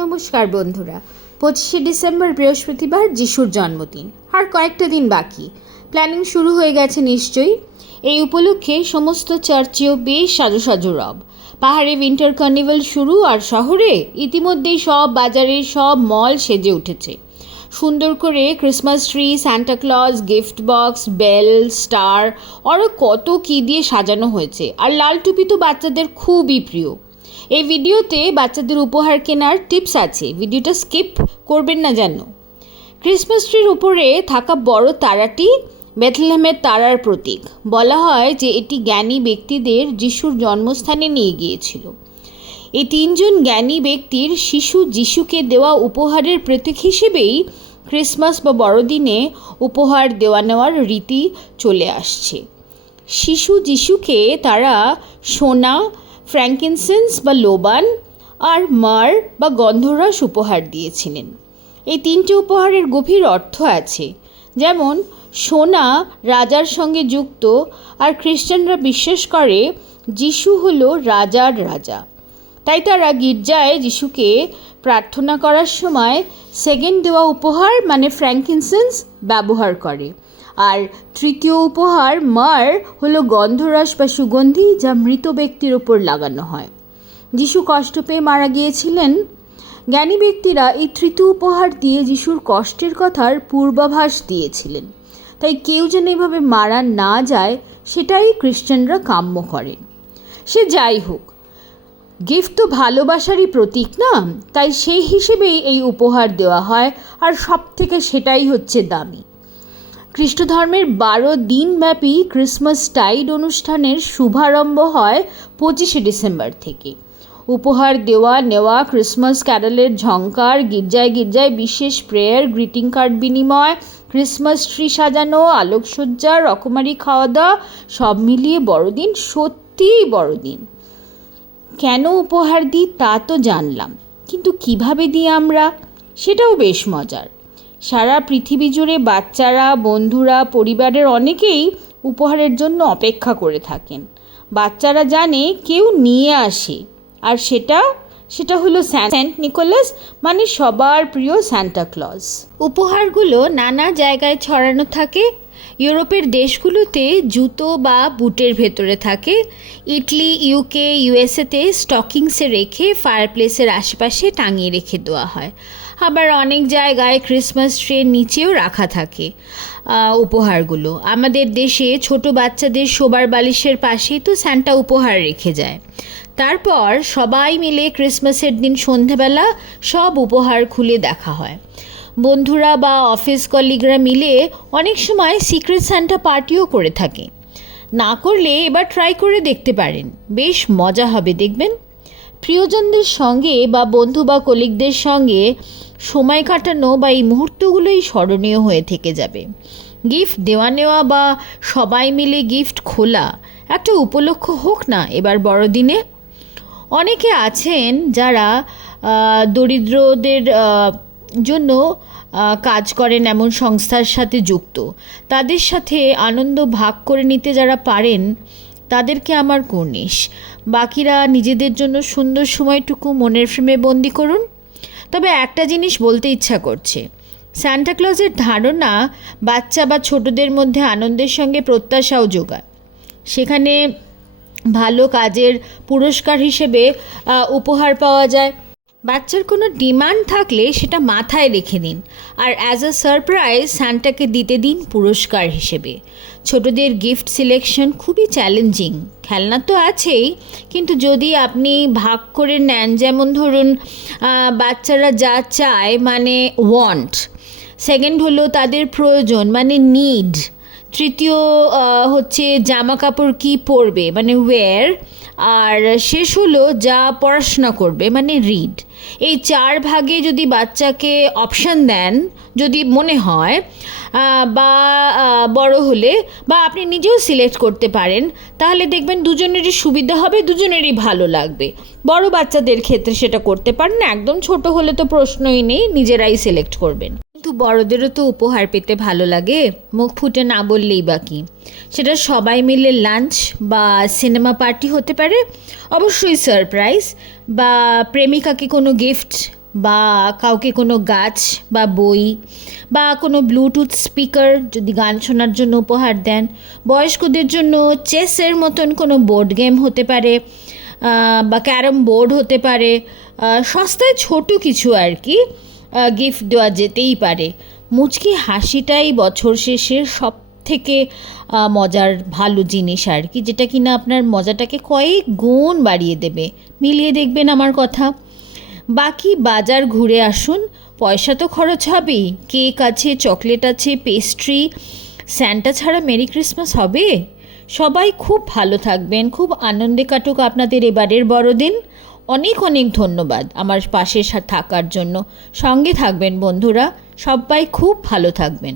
নমস্কার বন্ধুরা, 25শে ডিসেম্বর বৃহস্পতিবার যিশুর জন্মদিন। আর কয়েকটা দিন বাকি। প্ল্যানিং শুরু হয়ে গেছে নিশ্চয়ই। এই উপলক্ষে সমস্ত চার্চেও বেশ সাজো সাজো রব। পাহাড়ে উইন্টার কার্নিভাল শুরু, আর শহরে ইতিমধ্যেই সব বাজারে সব মল সেজে উঠেছে। সুন্দর করে Christmas tree, Santa Claus, gift box, bell, star, আরও কত কী দিয়ে সাজানো হয়েছে। আর লাল টুপি তো বাচ্চাদের খুবই প্রিয়। এই ভিডিওতে বাচ্চাদের উপহার কেনার টিপস আছে, ভিডিওটা স্কিপ করবেন না যেন। ক্রিসমাস ট্রির উপরে থাকা বড় তারাটি বেথলেহেমের তারার প্রতীক। বলা হয় যে এটি জ্ঞানী ব্যক্তিদের যিশুর জন্মস্থানে নিয়ে গিয়েছিল। এই তিনজন জ্ঞানী ব্যক্তির শিশু যিশুকে দেওয়া উপহারের প্রতীক হিসেবেই ক্রিসমাস বা বড়দিনে উপহার দেওয়া নেওয়ার রীতি চলে আসছে। শিশু যিশুকে তারা সোনা, ফ্র্যাঙ্কিনসেন্স বা লোবান, আর মার বা গন্ধরস উপহার দিয়েছিলেন। এই তিনটি উপহারের গভীর অর্থ আছে। যেমন সোনা রাজার সঙ্গে যুক্ত, আর খ্রিস্টানরা বিশ্বাস করে যিশু হলো রাজার রাজা। তাই তারা গির্জায় যিশুকে প্রার্থনা করার সময় সেকেন্ড দেওয়া উপহার মানে ফ্র্যাঙ্কিনসেন্স ব্যবহার করে। আর তৃতীয় উপহার মার হলো গন্ধরস বা সুগন্ধি, যা মৃত ব্যক্তির ওপর লাগানো হয়। যিশু কষ্ট পেয়ে মারা গিয়েছিলেন। জ্ঞানী ব্যক্তিরা এই তৃতীয় উপহার দিয়ে যিশুর কষ্টের কথার পূর্বাভাস দিয়েছিলেন। তাই কেউ যেন এভাবে মারা না যায়, সেটাই খ্রিস্টানরা কাম্য করেন। সে যাই হোক, গিফট তো ভালোবাসারই প্রতীক না, তাই সেই হিসেবেই এই উপহার দেওয়া হয়। আর সব থেকে সেটাই হচ্ছে দামি। খ্রিস্ট ধর্মের 12 দিনব্যাপী ক্রিসমাস টাইড অনুষ্ঠানের শুভারম্ভ হয় 25শে ডিসেম্বর থেকে। উপহার দেওয়া নেওয়া, ক্রিসমাস ক্যারলের ঝংকার, গির্জায় গির্জায় বিশেষ প্রেয়ার, গ্রিটিং কার্ড বিনিময়, ক্রিসমাস ট্রি সাজানো, আলোকসজ্জা, রকমারি খাওয়া দাওয়া, সব মিলিয়ে বড়দিন, সত্যিই বড়দিন। কেন উপহার দিই তা তো জানলাম, কিন্তু কিভাবে দিই আমরা, সেটাও বেশ মজার। সারা পৃথিবী জুড়ে বাচ্চারা, বন্ধুরা, পরিবারের অনেকেই উপহারের জন্য অপেক্ষা করে থাকেন। বাচ্চারা জানে কেউ নিয়ে আসে, আর সেটা হলো সেন্ট নিকোলাস, মানে সবার প্রিয় সান্টা ক্লজ। উপহারগুলো নানা জায়গায় ছড়ানো থাকে। ইউরোপের দেশগুলোতে জুতো বা বুটের ভেতরে থাকে। ইটালি, ইউকে, ইউএসএতে স্টকিংসে রেখে ফায়ারপ্লেসের আশেপাশে টাঙিয়ে রেখে দেওয়া হয়। আবার অনেক জায়গায় ক্রিসমাস ট্রির নিচেও রাখা থাকে উপহারগুলো। আমাদের দেশে ছোট বাচ্চাদের শোবার বালিশের পাশেই তো সান্টা উপহার রেখে যায়। তারপর সবাই মিলে ক্রিসমাসের দিন সন্ধেবেলা সব উপহার খুলে দেখা হয়। বন্ধুরা বা অফিস কলিগরা মিলে অনেক সময় সিক্রেট সান্টা পার্টিও করে থাকে। না করলে এবার ট্রাই করে দেখতে পারেন, বেশ মজা হবে দেখবেন। প্রিয়জনদের সঙ্গে বা বন্ধু বা কলিগদের সঙ্গে সময় কাটানো বা এই মুহূর্তগুলোই স্মরণীয় হয়ে থেকে যাবে। গিফট দেওয়া নেওয়া বা সবাই মিলে গিফট খোলা একটা উপলক্ষ হোক না এবার বড়দিনে। অনেকে আছেন যারা দরিদ্রদের জন্য কাজ করেন, এমন সংস্থার সাথে যুক্ত। তাদের সাথে আনন্দ ভাগ করে নিতে যারা পারেন তাদেরকে আমার কুর্নিশ। বাকিরা নিজেদের জন্য সুন্দর সময়টুকু মনের ফ্রেমে বন্দি করুন। তবে একটা জিনিস বলতে ইচ্ছা করছে, সান্টা ক্লজের ধারণা বাচ্চা বা ছোটদের মধ্যে আনন্দের সঙ্গে প্রত্যাশাও যোগায়। সেখানে ভালো কাজের পুরস্কার হিসেবে উপহার পাওয়া যায়। বাচ্চার কোনো ডিমান্ড থাকলে সেটা মাথায় রেখে দিন, আর অ্যাজ আ সারপ্রাইজ সান্টাকে দিতে দিন পুরস্কার হিসেবে। ছোটদের গিফট সিলেকশন খুবই চ্যালেঞ্জিং। খেলনা তো আছেই, কিন্তু যদি আপনি ভাগ করে নেন, যেমন ধরুন বাচ্চারা যা চায় মানে ওয়ান্ট, সেকেন্ড হলো তাদের প্রয়োজন মানে নিড, তৃতীয় হচ্ছে জামা কাপড় কী পরবে মানে ওয়্যার, আর শেষ হলো যা পড়াশোনা করবে মানে রিড। এই 4 ভাগে যদি বাচ্চাকে অপশান দেন, যদি মনে হয় বা বড় হলে বা আপনি নিজেও সিলেক্ট করতে পারেন, তাহলে দেখবেন দুজনেরই সুবিধা হবে, দুজনেরই ভালো লাগবে। বড় বাচ্চাদের ক্ষেত্রে সেটা করতে পারেন, একদম ছোট হলে তো প্রশ্নই নেই, নিজেরাই সিলেক্ট করবেন। কিন্তু বড়দেরও তো উপহার পেতে ভালো লাগে, মুখ ফুটে না বললেই বাকি। সেটা সবাই মিলে লাঞ্চ বা সিনেমা পার্টি হতে পারে, অবশ্যই সারপ্রাইজ, বা প্রেমিকাকে কোনো গিফট বা কাউকে কোনো গাছ বা বই বা কোনো ব্লুটুথ স্পিকার যদি গান শোনার জন্য উপহার দেন, বয়স্কদের জন্য চেসের মতন কোনো বোর্ড গেম হতে পারে, বা ক্যারম বোর্ড হতে পারে, সস্তায় ছোট কিছু আর কি গিফট দেওয়া যেতেই পারে। মুচকি হাসিটাই বছর শেষের সব থেকে মজার ভালো জিনিস আর কি, যেটা কিনা আপনার মজাটাকে কয়েক গুণ বাড়িয়ে দেবে। মিলিয়ে দেখবেন আমার কথা। বাকি বাজার ঘুরে আসুন, পয়সা তো খরচ হবেই, কেক আছে, চকলেট আছে, পেস্ট্রি, স্যান্টা ছাড়া মেরি ক্রিসমাস হবে? সবাই খুব ভালো থাকবেন, খুব আনন্দে কাটুক আপনাদের এবারের বড়দিন। অনেক অনেক ধন্যবাদ আমার পাশে থাকার জন্য। সঙ্গে থাকবেন বন্ধুরা, সবাই খুব ভালো থাকবেন।